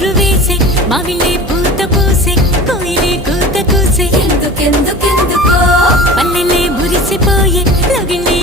చిగురు వేసే మావిలే పూత పూసే కోయిలే కూత కూసే ఎందుకెందుకెందుకో పల్లెలే మురిసిపోయే లగిలే